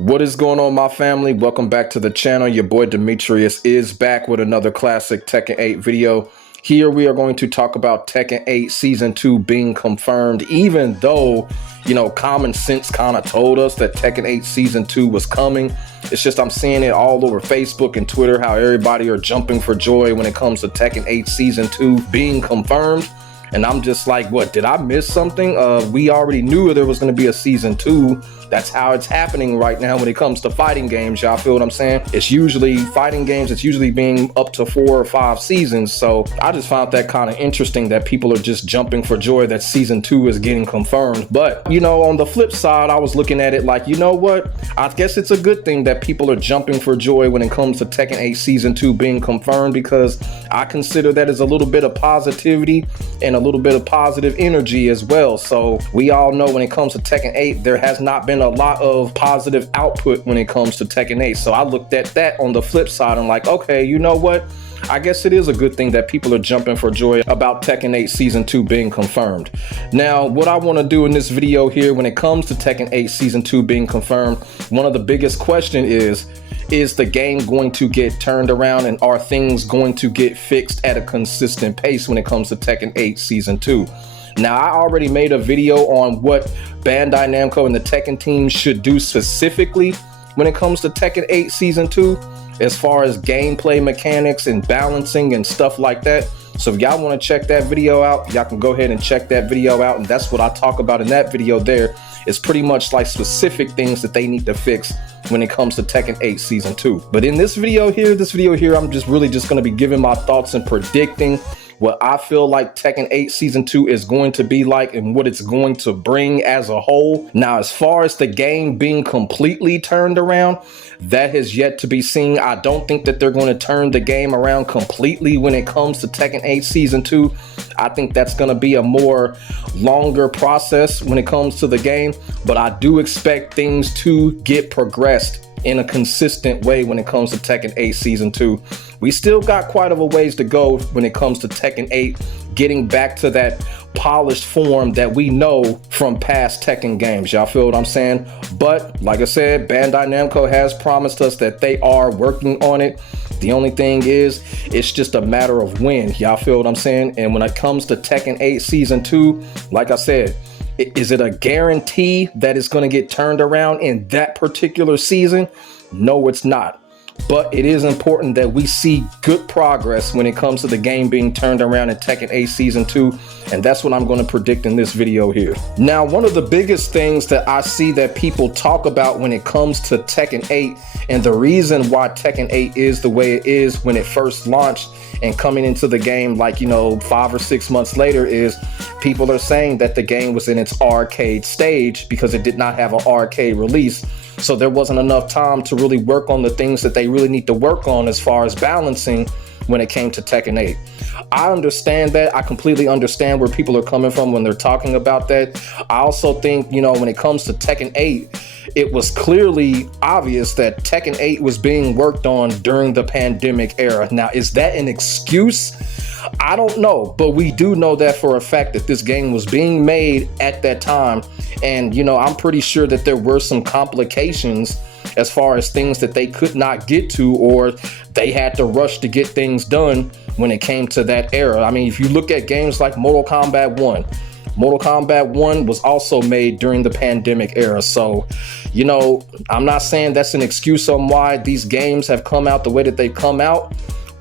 What is going on, my family? Welcome back to the channel. Your boy Demetrius is back with another classic Tekken 8 video. Here we are going to talk about Tekken 8 Season 2 being confirmed, even though, common sense kind of told us that Tekken 8 Season 2 was coming. It's just I'm seeing it all over Facebook and Twitter, how everybody are jumping for joy when it comes to Tekken 8 Season 2 being confirmed. And I'm just like, what, did I miss something? We already knew there was going to be a Season 2. That's how it's happening right now when it comes to fighting games. Y'all feel what I'm saying? It's usually fighting games. It's usually being up to 4 or 5 seasons. So I just found that kind of interesting that people are just jumping for joy that Season 2 is getting confirmed. But, on the flip side, I was looking at it like, you know what? I guess it's a good thing that people are jumping for joy when it comes to Tekken 8 Season 2 being confirmed, because I consider that as a little bit of positivity and a little bit of positive energy as well. So we all know when it comes to Tekken 8, there has not been a lot of positive output when it comes to Tekken 8. So I looked at that on the flip side and like, okay, you know what? I guess it is a good thing that people are jumping for joy about Tekken 8 Season 2 being confirmed. Now, what I want to do in this video here when it comes to Tekken 8 Season 2 being confirmed, one of the biggest questions is the game going to get turned around, and are things going to get fixed at a consistent pace when it comes to Tekken 8 Season 2? Now, I already made a video on what Bandai Namco and the Tekken team should do specifically when it comes to Tekken 8 Season 2, as far as gameplay mechanics and balancing and stuff like that. So if y'all want to check that video out, y'all can go ahead and check that video out. And that's what I talk about in that video there. It's pretty much like specific things that they need to fix when it comes to Tekken 8 Season 2. But in this video here, I'm just going to be giving my thoughts and predicting what I feel like Tekken 8 Season 2 is going to be like and what it's going to bring as a whole. Now, as far as the game being completely turned around, that has yet to be seen. I don't think that they're going to turn the game around completely when it comes to Tekken 8 Season 2. I think that's going to be a more longer process when it comes to the game, but I do expect things to get progressed in a consistent way when it comes to Tekken 8 Season 2. We still got quite of a ways to go when it comes to Tekken 8 getting back to that polished form that we know from past Tekken games. Y'all feel what I'm saying? But like I said, Bandai Namco has promised us that they are working on it. The only thing is, it's just a matter of when. Y'all feel what I'm saying? And when it comes to Tekken 8 Season 2, like I said, is it a guarantee that it's going to get turned around in that particular season? No, it's not. But it is important that we see good progress when it comes to the game being turned around in Tekken 8 Season 2. And that's what I'm going to predict in this video here. Now, one of the biggest things that I see that people talk about when it comes to Tekken 8, and the reason why Tekken 8 is the way it is when it first launched and coming into the game like, 5 or 6 months later, is people are saying that the game was in its arcade stage because it did not have an arcade release. So there wasn't enough time to really work on the things that they really need to work on as far as balancing when it came to Tekken 8. I understand that. I completely understand where people are coming from when they're talking about that. I also think, when it comes to Tekken 8, it was clearly obvious that Tekken 8 was being worked on during the pandemic era. Now, is that an excuse? I don't know, but we do know that for a fact that this game was being made at that time. And, I'm pretty sure that there were some complications as far as things that they could not get to, or they had to rush to get things done when it came to that era. I mean, if you look at games like Mortal Kombat 1, Mortal Kombat 1 was also made during the pandemic era. So, I'm not saying that's an excuse on why these games have come out the way that they come out,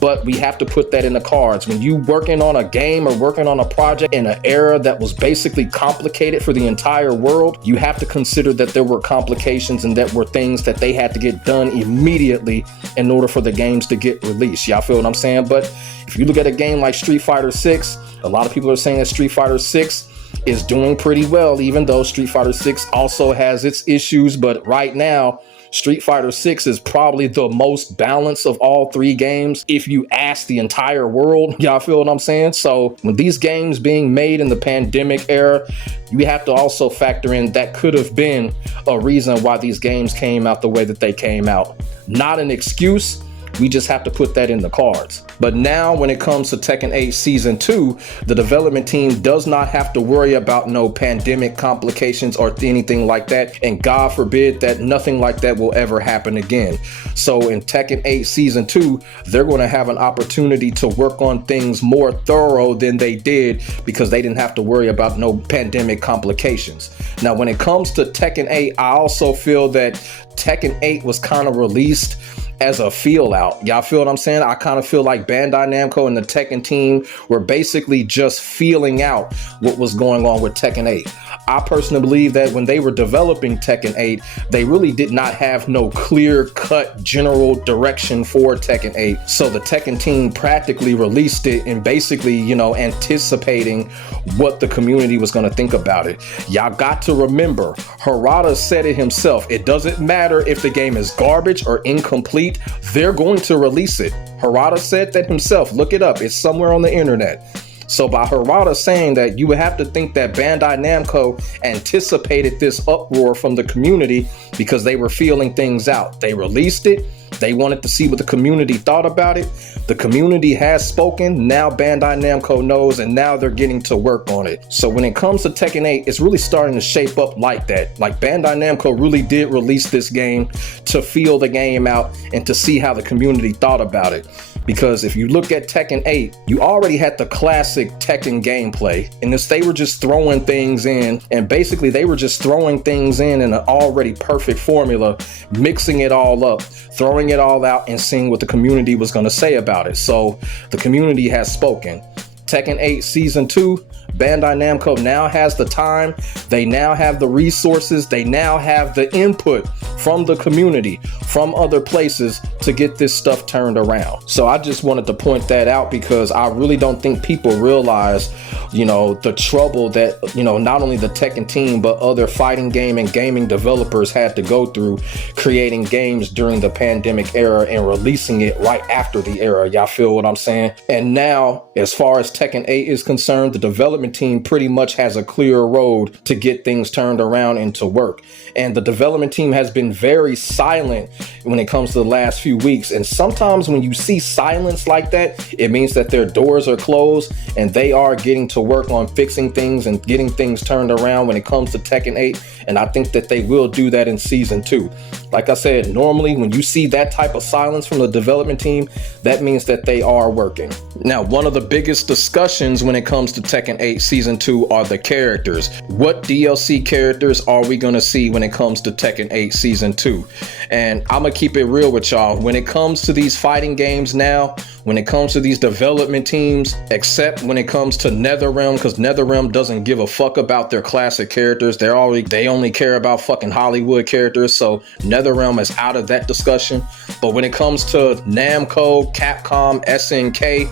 but we have to put that in the cards. When you working on a game or working on a project in an era that was basically complicated for the entire world, you have to consider that there were complications and that were things that they had to get done immediately in order for the games to get released. Y'all feel what I'm saying? But if you look at a game like Street Fighter 6, a lot of people are saying that Street Fighter 6 is doing pretty well, even though Street Fighter 6 also has its issues. But right now, Street Fighter 6 is probably the most balanced of all 3 games if you ask the entire world. Y'all feel what I'm saying? So when these games being made in the pandemic era, you have to also factor in that could have been a reason why these games came out the way that they came out. Not an excuse, We just have to put that in the cards. But now when it comes to Tekken 8 Season 2, the development team does not have to worry about no pandemic complications or anything like that. And God forbid that nothing like that will ever happen again. So in Tekken 8 Season 2, they're going to have an opportunity to work on things more thorough than they did because they didn't have to worry about no pandemic complications. Now, when it comes to Tekken 8, I also feel that Tekken 8 was kind of released as a feel out. Y'all feel what I'm saying? I kind of feel like Bandai Namco and the Tekken team were basically just feeling out what was going on with Tekken 8. I personally believe that when they were developing Tekken 8, they really did not have no clear-cut general direction for Tekken 8. So the Tekken team practically released it and basically, you know, anticipating what the community was going to think about it. Y'all got to remember, Harada said it himself. It doesn't matter if the game is garbage or incomplete, they're going to release it. Harada said that himself. Look it up. It's somewhere on the internet. So by Harada saying that, you would have to think that Bandai Namco anticipated this uproar from the community because they were feeling things out. They released it. They wanted to see what the community thought about it. The community has spoken. Now Bandai Namco knows, and now they're getting to work on it. So when it comes to Tekken 8, it's really starting to shape up like that. Like Bandai Namco really did release this game to feel the game out and to see how the community thought about it. Because if you look at Tekken 8, you already had the classic Tekken gameplay. And this, they were just throwing things in, and basically they were just throwing things in an already perfect formula, mixing it all up, throwing it all out, and seeing what the community was going to say about it. So the community has spoken. Tekken 8 Season 2, Bandai Namco now has the time, they now have the resources, they now have the input from the community, from other places to get this stuff turned around. So I just wanted to point that out because I really don't think people realize, you know, the trouble that, you know, not only the Tekken team, but other fighting game and gaming developers had to go through creating games during the pandemic era and releasing it right after the era. Y'all feel what I'm saying? And now, as far as Tekken 8 is concerned, the development team pretty much has a clear road to get things turned around and to work. And the development team has been very silent when it comes to the last few weeks. And sometimes when you see silence like that, it means that their doors are closed and they are getting to work on fixing things and getting things turned around when it comes to Tekken 8. And I think that they will do that in Season 2. Like I said, normally when you see that type of silence from the development team, that means that they are working. Now, one of the biggest discussions when it comes to Tekken 8 Season 2 are the characters. What DLC characters are we going to see when it comes to Tekken 8 Season 2? And I'm going to keep it real with y'all. When it comes to these fighting games now, when it comes to these development teams, except when it comes to NetherRealm, because NetherRealm doesn't give a fuck about their classic characters. They only care about fucking Hollywood characters. So NetherRealm is out of that discussion. But when it comes to Namco, Capcom, SNK,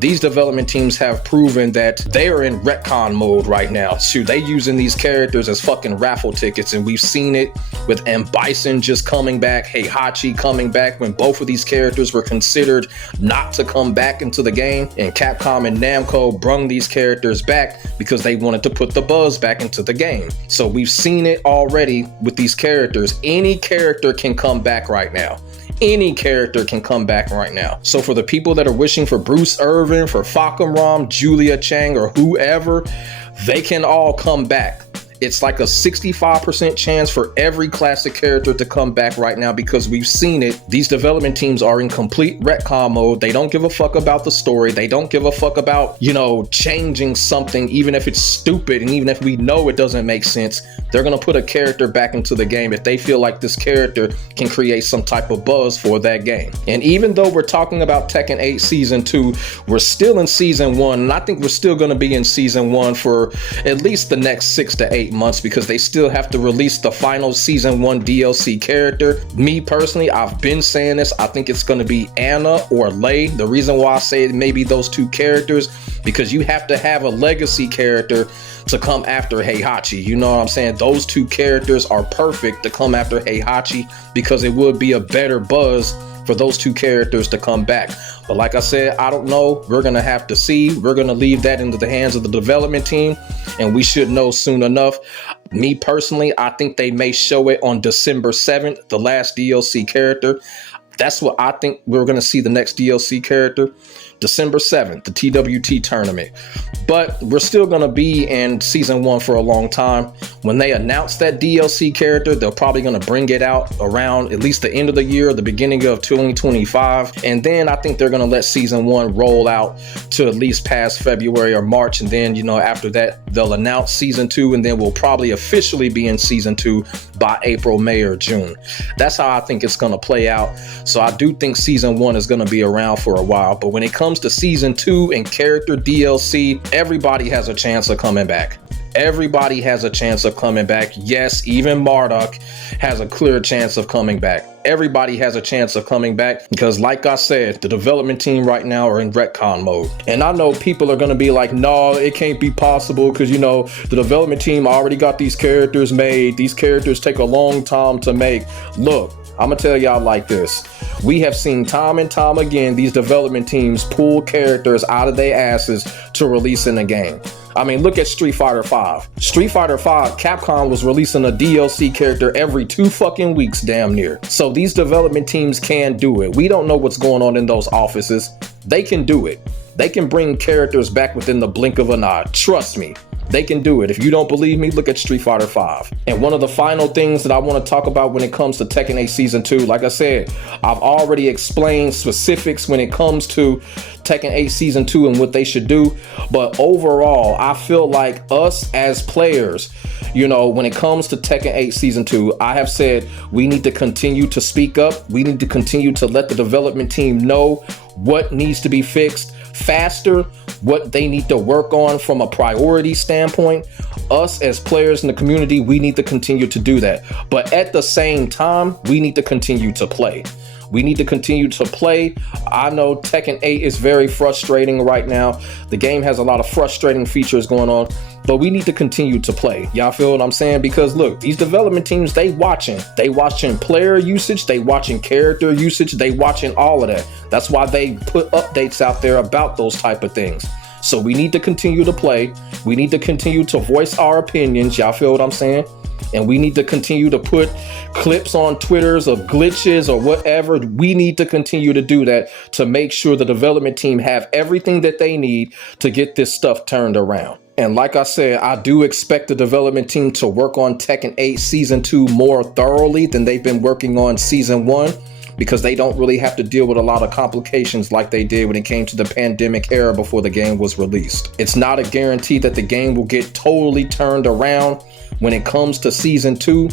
these development teams have proven that they are in retcon mode right now. Shoot, they using these characters as fucking raffle tickets, and we've seen it with M. Bison just coming back, Heihachi coming back when both of these characters were considered not to come back into the game, and Capcom and Namco brung these characters back because they wanted to put the buzz back into the game. So we've seen it already with these characters. Any character can come back right now. Any character can come back right now. So for the people that are wishing for Bruce Irvin, for Fakamram, Julia Chang, or whoever, they can all come back. It's like a 65% chance for every classic character to come back right now because we've seen it. These development teams are in complete retcon mode. They don't give a fuck about the story. They don't give a fuck about, you know, changing something, even if it's stupid and even if we know it doesn't make sense. They're going to put a character back into the game if they feel like this character can create some type of buzz for that game. And even though we're talking about Tekken 8 Season 2, we're still in Season 1. And I think we're still going to be in Season 1 for at least the next 6 to 8 months because they still have to release the final Season 1 DLC character. Me personally, I've been saying this. I think it's going to be Anna or Lei. The reason why I say maybe those two characters, because you have to have a legacy character to come after Heihachi. You know what I'm saying? Those two characters are perfect to come after Heihachi because it would be a better buzz for those two characters to come back. But like I said, I don't know. We're going to have to see. We're going to leave that into the hands of the development team, and we should know soon enough. Me personally, I think they may show it on December 7th, the last DLC character. That's what I think we're going to see the next DLC character. December 7th, the TWT tournament. But we're still going to be in season 1 for a long time. When they announce that DLC character, they're probably going to bring it out around at least the end of the year, the beginning of 2025. And then I think they're going to let season 1 roll out to at least past February or March. And then, after that, they'll announce season 2, and then we'll probably officially be in season 2 by April, May, or June. That's how I think it's going to play out. So I do think season 1 is going to be around for a while. But when it comes to season 2 and character DLC, everybody has a chance of coming back. Everybody has a chance of coming back. Yes, even Marduk has a clear chance of coming back. Everybody has a chance of coming back because, like I said, the development team right now are in retcon mode. And I know people are going to be like, no, it can't be possible because, the development team already got these characters made. These characters take a long time to make. Look, I'm going to tell y'all like this. We have seen time and time again these development teams pull characters out of their asses to release in the game. I mean, look at Street Fighter V. Street Fighter V, Capcom was releasing a DLC character every 2 fucking weeks, damn near. So these development teams can do it. We don't know what's going on in those offices. They can do it. They can bring characters back within the blink of an eye. Trust me. They can do it. If you don't believe me, look at Street Fighter V. And one of the final things that I want to talk about when it comes to Tekken 8 Season 2, like I said, I've already explained specifics when it comes to Tekken 8 Season 2 and what they should do. But overall, I feel like us as players, when it comes to Tekken 8 Season 2, I have said we need to continue to speak up. We need to continue to let the development team know what needs to be fixed faster, what they need to work on from a priority standpoint. Us as players in the community, we need to continue to do that. But at the same time, we need to continue to play. We need to continue to play. I know Tekken 8 is very frustrating right now. The game has a lot of frustrating features going on, but we need to continue to play. Y'all feel what I'm saying? Because look, these development teams, they watching player usage, they watching character usage, they watching all of that. That's why they put updates out there about those type of things. So we need to continue to play. We need to continue to voice our opinions. Y'all feel what I'm saying? And we need to continue to put clips on Twitters of glitches or whatever. We need to continue to do that to make sure the development team have everything that they need to get this stuff turned around. And like I said, I do expect the development team to work on Tekken 8 Season 2 more thoroughly than they've been working on Season 1, because they don't really have to deal with a lot of complications like they did when it came to the pandemic era before the game was released. It's not a guarantee that the game will get totally turned around when it comes to Season 2.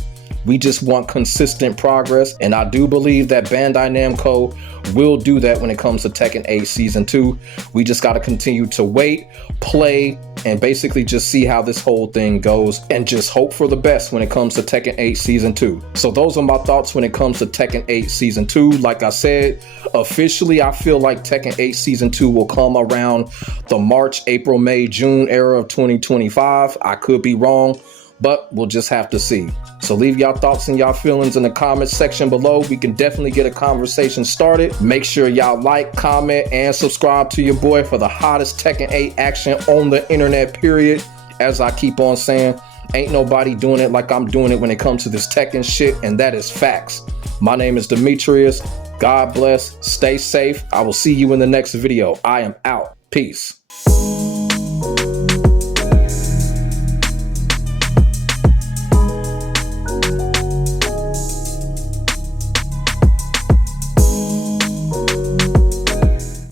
We just want consistent progress, and I do believe that Bandai Namco will do that when it comes to Tekken 8 Season 2. We just got to continue to wait, play, and basically just see how this whole thing goes, and just hope for the best when it comes to Tekken 8 Season 2. So those are my thoughts when it comes to Tekken 8 Season 2. Like I said, officially, I feel like Tekken 8 Season 2 will come around the March, April, May, June era of 2025. I could be wrong, but we'll just have to see. So leave y'all thoughts and y'all feelings in the comments section below. We can definitely get a conversation started. Make sure y'all like, comment, and subscribe to your boy for the hottest Tekken 8 action on the internet, period. As I keep on saying, ain't nobody doing it like I'm doing it when it comes to this Tekken shit, and that is facts. My name is Demetrius. God bless. Stay safe. I will see you in the next video. I am out. Peace.